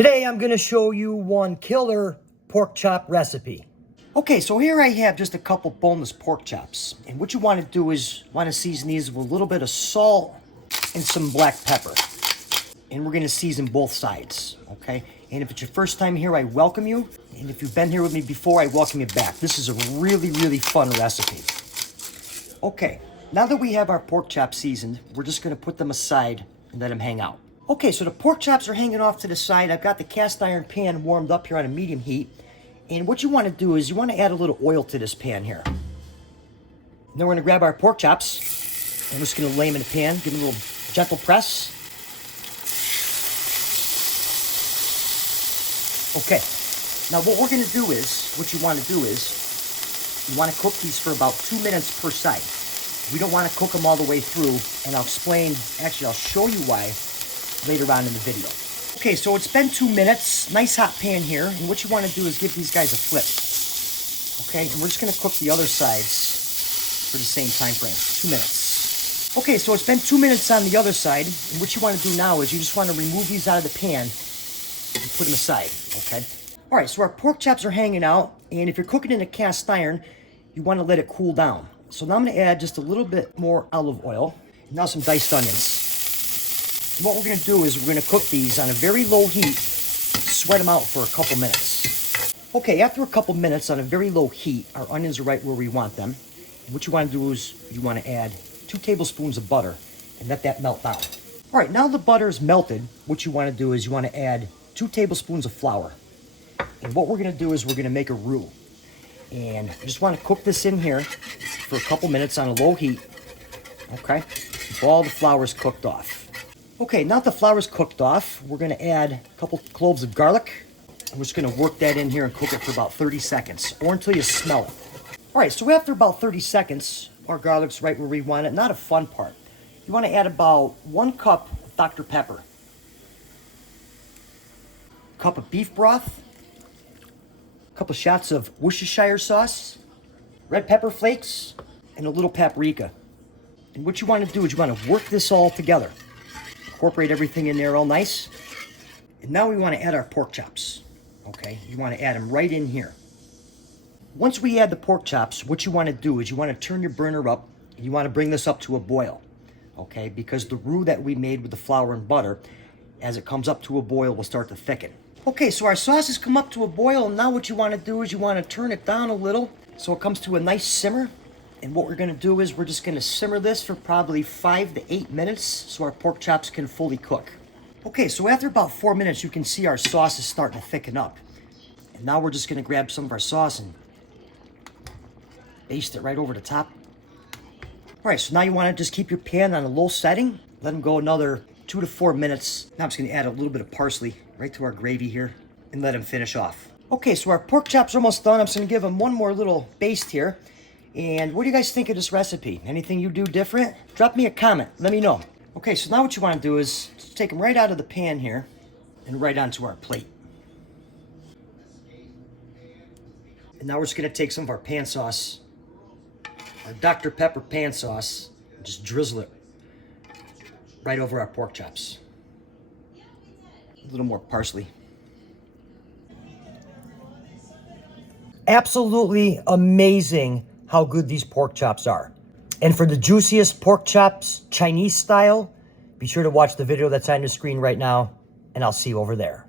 Today I'm going to show you one killer pork chop recipe. Okay, so here I have just a couple boneless pork chops. And what you want to do is season these with a little bit of salt and some black pepper. And we're going to season both sides, okay? And if it's your first time here, I welcome you. And if you've been here with me before, I welcome you back. This is a really, really fun recipe. Okay, now that we have our pork chops seasoned, we're just going to put them aside and let them hang out. Okay, so the pork chops are hanging off to the side. I've got the cast iron pan warmed up here on a medium heat. And what you want to do is you want to add a little oil to this pan here. And then we're going to grab our pork chops. I'm just going to lay them in the pan, give them a little gentle press. Okay, now what we're going to do is, you want to cook these for about 2 minutes per side. We don't want to cook them all the way through, and I'll show you why later on in the video. Okay, so it's been 2 minutes, nice hot pan here, and what you want to do is give these guys a flip. Okay, and we're just going to cook the other sides for the same time frame, 2 minutes. Okay, so it's been 2 minutes on the other side, and what you want to do now is you just want to remove these out of the pan and put them aside, okay? All right, so our pork chops are hanging out, and if you're cooking in a cast iron, you want to let it cool down. So now I'm going to add just a little bit more olive oil, and now some diced onions. What we're going to do is we're going to cook these on a very low heat, sweat them out for a couple minutes. Okay, after a couple minutes on a very low heat, our onions are right where we want them. And what you want to do is you want to add 2 tablespoons of butter and let that melt down. All right, now the butter is melted, what you want to do is you want to add 2 tablespoons of flour. And what we're going to do is we're going to make a roux. And I just want to cook this in here for a couple minutes on a low heat, okay, until all the flour is cooked off. Okay, now that the flour's cooked off, we're going to add a couple cloves of garlic. I'm just going to work that in here and cook it for about 30 seconds, or until you smell it. All right, so after about 30 seconds, our garlic's right where we want it. Not a fun part. You want to add about 1 cup of Dr. Pepper, a cup of beef broth, a couple shots of Worcestershire sauce, red pepper flakes, and a little paprika. And what you want to do is you want to work this all together. Incorporate everything in there all nice. And now we want to add our pork chops. Okay, you want to add them right in here. Once we add the pork chops, what you want to do is you want to turn your burner up. And you want to bring this up to a boil. Okay, because the roux that we made with the flour and butter, as it comes up to a boil, will start to thicken. Okay, so our sauce has come up to a boil, and now what you want to do is you want to turn it down a little so it comes to a nice simmer. And what we're going to do is we're just going to simmer this for probably 5 to 8 minutes so our pork chops can fully cook. Okay, so after about 4 minutes, you can see our sauce is starting to thicken up. And now we're just going to grab some of our sauce and baste it right over the top. All right, so now you want to just keep your pan on a low setting. Let them go another 2 to 4 minutes. Now I'm just going to add a little bit of parsley right to our gravy here and let them finish off. Okay, so our pork chops are almost done. I'm just going to give them one more little baste here. And what do you guys think of this recipe? Anything you do different? Drop me a comment. Let me know. Okay, so now what you want to do is just take them right out of the pan here and right onto our plate. And now we're just going to take some of our pan sauce, our Dr. Pepper pan sauce, and just drizzle it right over our pork chops. A little more parsley. Absolutely amazing how good these pork chops are. And for the juiciest pork chops, Chinese style, be sure to watch the video that's on the screen right now, and I'll see you over there.